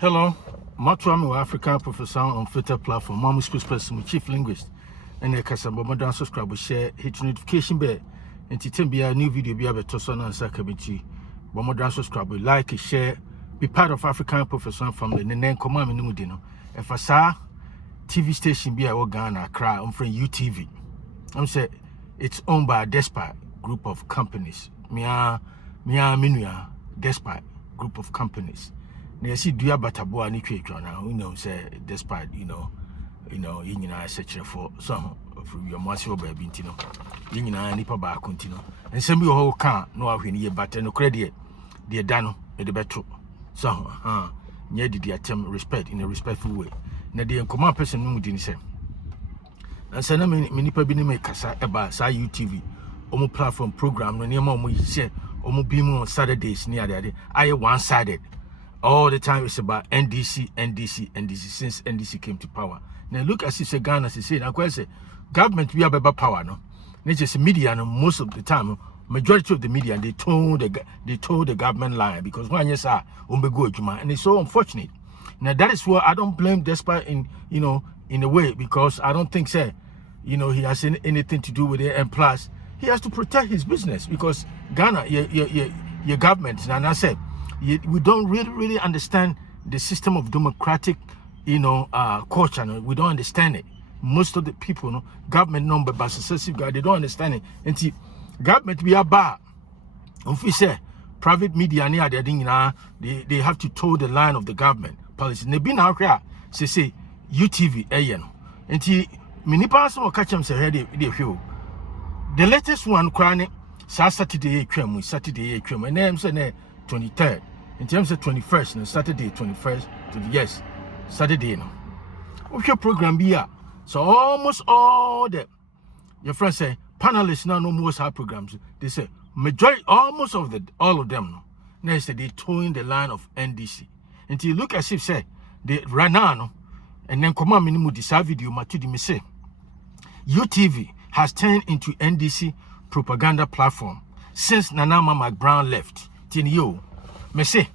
Hello, Matwami African professor on Twitter platform. Mamu spokesperson, chief linguist, and the Casabama subscribe, share, hit notification bell, and to be a new video be able to son and committee. Bomodan subscribe, like, share, be part of African professor from the Nana Ama McBrown. If I saw TV station be a Ghana, cry on from UTV. I'm say it's owned by a Despite group of companies. Mia Despite group of companies. Now see do bataboa ni kwetwa na say despite yinina search for some from your massive baby ntino yinina nipa ba kontino ensem bi ho ka no ahwe ni but no credit de dano e de beto so nya didi atem respect in a respectful way na de command person no mudi ni say ansa na me nipa bi ni me kasa eba sa UTV omo platform program no niam omo share omo bi mu on Saturdays ni ade aye one sided. All the time it's about NDC since NDC came to power. Now look as it's a Ghana as say now say government we have better power no. Not just media no, most of the time majority of the media they told the government line because one yes and it's so unfortunate. Now that is why I don't blame Despite in a way because I don't think he has anything to do with it, and plus he has to protect his business because Ghana your government and I said we don't really understand the system of democratic, culture. No? We don't understand it. Most of the people, government number by successive guy, they don't understand it. And see, government be a bar. If we say private media, they have to toe the line of the government policy. They been out here, say UTV, and see, many person will catch them say they feel. The latest one, crying, Saturday, and then say 23rd. In terms of 21st, no, Saturday 21st, yes, Saturday no. What's your program be here? So almost all the your friends say panelists now know most our programs. They say majority, almost all of them no. Next they towing the line of NDC. Until you look as if say they ran no, and then come on minimum this video matudi me say UTV has turned into NDC propaganda platform since Nana Ama McBrown left. Tin you. Me say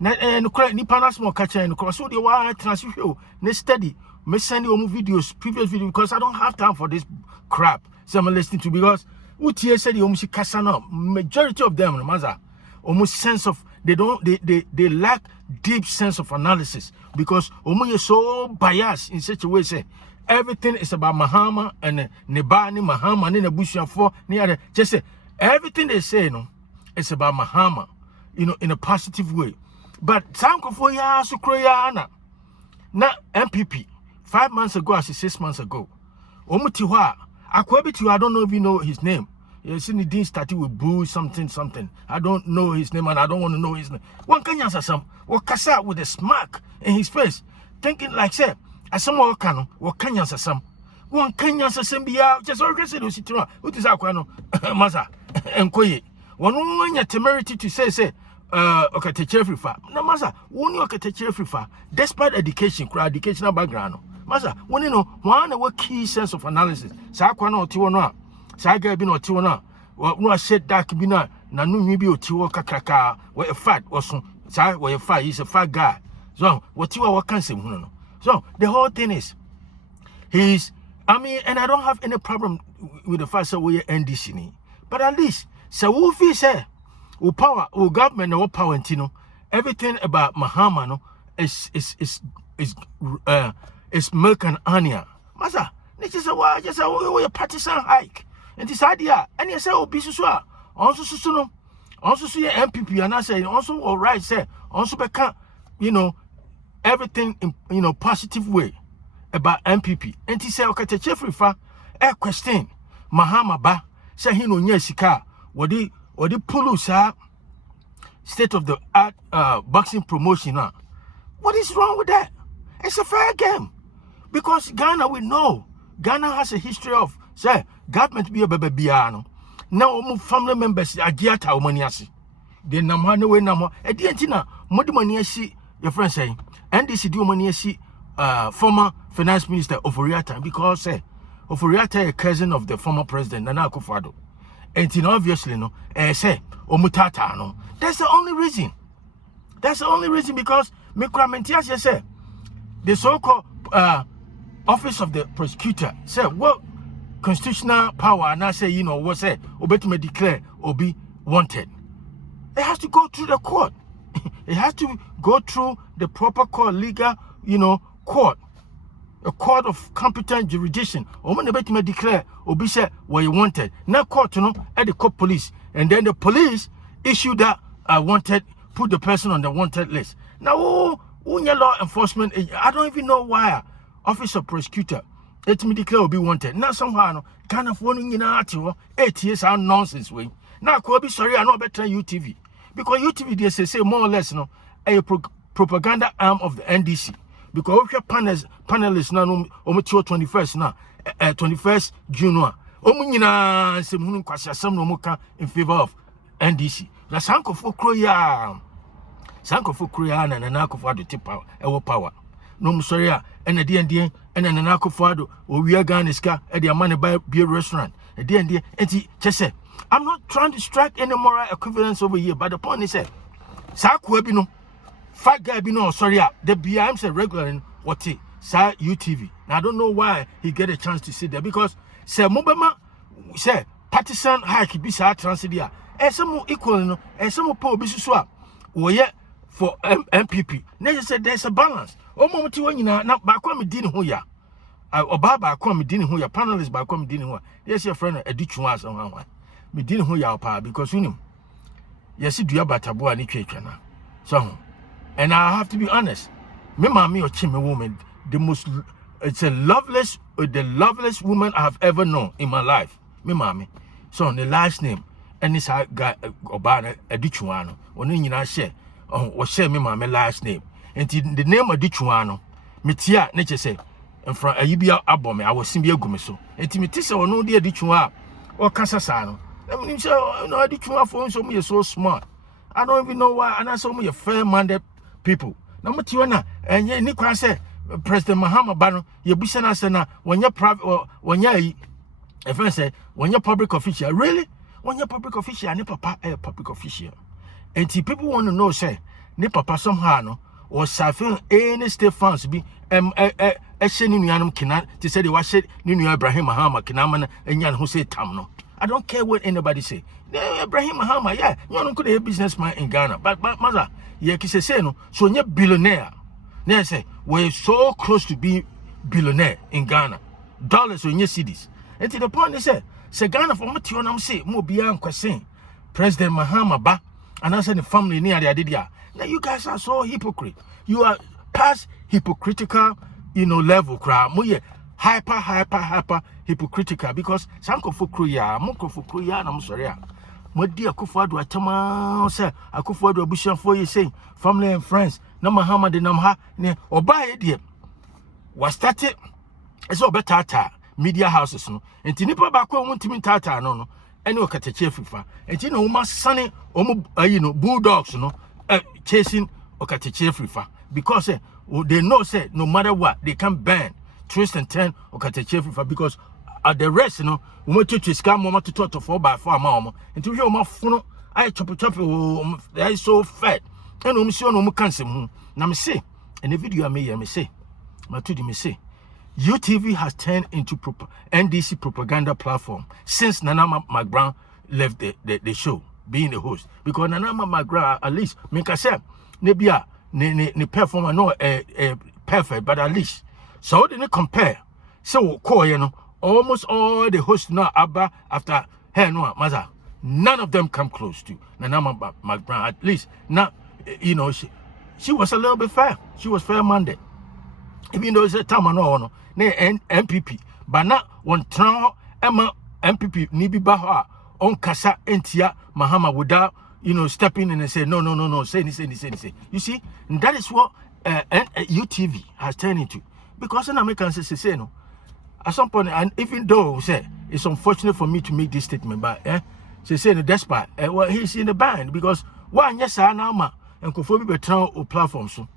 na ni panas mo catch and so the why transfer ne study me send you videos previous video because I don't have time for this crap so I'm listening to because utie said you almost kasana majority of them maza almost sense of they lack deep sense of analysis because almost so biased in such a way say everything is about Mahama and Nebani Mahama and Nebushia for near just say everything they say it's about Mahama in a positive way. But Sanko for ya so kroyana. Na MPP 5 months ago, 6 months ago. Omutiwa, Akwebitu, I don't know if you know his name. You see the dean started with boo something. I don't know his name and I don't want to know his name. One can answer some kasa with a smirk in his face, thinking like say, as some more can what can answer some. One can answer some be out just organized what is Aquano Maza and Koye. One woman temerity to say okay, take every far. No, Masa, one you can take every far. Despite educational background. Masa, one key sense of analysis. Saquano Tiwana, Saga Bino Tiwana, no said that Bina, Nanu maybe Tiwa Kakaka, where a fat or some, where a fat is a fat guy. So, what you are can say, so the whole thing is, and I don't have any problem with the fact that we're NDC, but at least, so Wolfie say, power, government, or power, everything about Mahama is milk and onion. Masa, this is a partisan hike. And this idea, and you say, Bisua, also see MPP, and I say, also all right, say, also become, everything in, positive way about MPP. And he say, okay, the chief refer, question, Mahama ba, say, he no nyesika, what the police state of the art boxing promotion. What is wrong with that? It's a fair game. Because Ghana, we know Ghana has a history of say government be a baby. Now family members are geata omaniasi. They namano we namo edientina modimaniasi your friend saying NDC do maniasi former finance minister of Oriata because of Oriata a cousin of the former president Nana Akufo-Addo. And obviously say omutata no. That's the only reason. That's the only reason because Me kramentias say the so-called office of the prosecutor say what constitutional power and I say what say obetime declare or be wanted. It has to go through the court. It has to go through the proper court, legal, court. A court of competent jurisdiction. Or when the declare or be said where you wanted. Now court, at the court police. And then the police issue that wanted, put the person on the wanted list. Now, your law enforcement, I don't even know why office of prosecutor, let me declare will be wanted. Now somehow, kind of warning in our 8 years are nonsense way. Now, I be sorry, I know better UTV. Because UTV, they say more or less, a propaganda arm of the NDC. Because if your panelists now, 21st now, 21st June, in favor of NDC. The Sanko for Kroya, and an Anako tip power. No, sorry, and a DND, and an Anako Fado, or we are going to at the money by beer restaurant. A DND, and he just said, I'm not trying to strike any moral equivalence over here, but the point is, Sakwebino. Fat guy be no sorry, the BM said regular in what he say UTV. Now I don't know why he get a chance to sit there because say Mobama say partisan hike be sa transidia. And some equal and some poor business swap. For MPP. Now said there's a balance. Oh moment you now back when me didn't who ya. Or Baba come me didn't who ya panelists back when me didn't who. There's your friend a ditch was on one. Me didn't who ya power because you know. Yes, you do about tabu and equation. So and I have to be honest, me mommy or chimney woman, it's the loveliest woman I have ever known in my life. Me mommy. So the last name, and this guy Obana Edichuano, when you share, or share me mommy last name. And the name of Edichuano, Mitia nature say, and from a Yibia Abome, I was Simbia Gumiso. And Timitisa or no dear Dichua or Casasano. I mean, so no Edichua for so me so smart. I don't even know why, and I saw me a fair-minded people. Now, Matiwana, and ye Nikwa say, President Mahama-led, you be sent when you're private or when you're a friend say, when you're public official, really? When you're public official, and papa a public official. And people want to know, say, ni papa somehow or Safin any state funds be a sending Yanum Kinan to say they was said, Nunu Ibrahim Mahama, Kinaman, and Yan who say Tamno. I don't care what anybody say. Ibrahim Mahama, yeah, you don't could a businessman in Ghana, but mother. Yeah, say no. So you're billionaire. Now say we're so close to being billionaire in Ghana. Dollars on your cities. And to the point they say Ghana for what you say more beyond question. President Mahama ba and I said the family near the Adidia. Now you guys are so hypocrite. You are past hypocritical, level crowd. More hyper hypocritical because Sanko Fukruya, Moko Fukruya, I'm sorry. My dear Kufadu Atama, sir, I Kufadu Bushan for you saying family and friends, no Mahama de Namha, or buy it yet. Was started it's all better media houses, no, and Tinipa Bako won't mean Tata, no, and no Katachefifa, and my sonny, bulldogs, chasing or Katachefifa because they know, say, no matter what, they can ban, twist and turn or Katachefifa because. At the rest, we went to scam mama to talk to 4x4 mama. And to hear my phone, I chop, they so fat. And I'm sure no more cancer. Now, me say, and the video I may say, my to me say, UTV has turned into NDC propaganda platform since Nana Ama McBrown left the show, being the host. Because Nana Ama McBrown, at least, make I say, nebia, ne performer, no, perfect, but at least. So, they compare. So, almost all the hosts now after her no mother. None of them come close to Nana Ama McBrown. At least now, she was a little bit fair. She was fair-minded. Even though it's a time no MPP, but not one trial Emma MPP nibi baha on kasa entia Mahama without stepping in and say no say this. You see, and that is what UTV has turned into because in Americans say no. At some point, and even though say it's unfortunate for me to make this statement, but she said the Despite, well, he's in the band because one yes, I now and conform be on platforms. So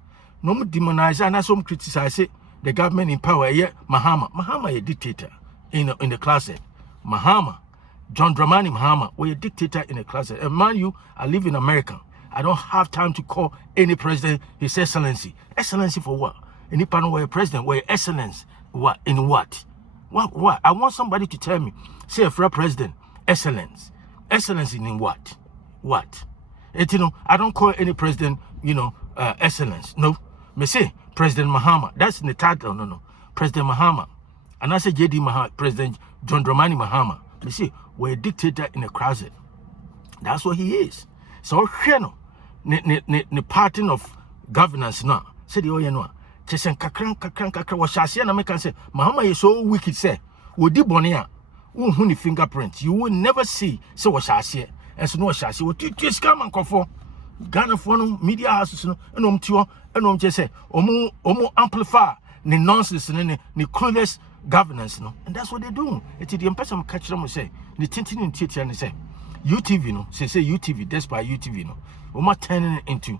no more demonize and some criticize it. The government in power, yeah, Mahama a dictator in the closet. Mahama, John Dramani Mahama, was a dictator in the closet. And man, I live in America. I don't have time to call any president His Excellency. Excellency for what? Any panel where president, where excellence, what in what? What? I want somebody to tell me. Say a free president, excellence. Excellence in what? What? I don't call any president, excellence. No. Me say President Mahama. That's in the title. No. President Mahama. And I say JD Mahama, President John Dramani Mahama. Me say we're a dictator in a closet. That's what he is. So ne pattern of governance now. Say the no. Chesen kakran wa shase na make say Mahama is so wicked say. We di bonia. Who ni fingerprint. You will never see so wa shase. And so no shase. We scam and confo. Ghana for no media houses no tio just say omo amplify the nonsense ne clueless governance no, and that's what they do. It's the person catch them say the tintin in theater and say UTV no say UTV despite UTV no, we turning into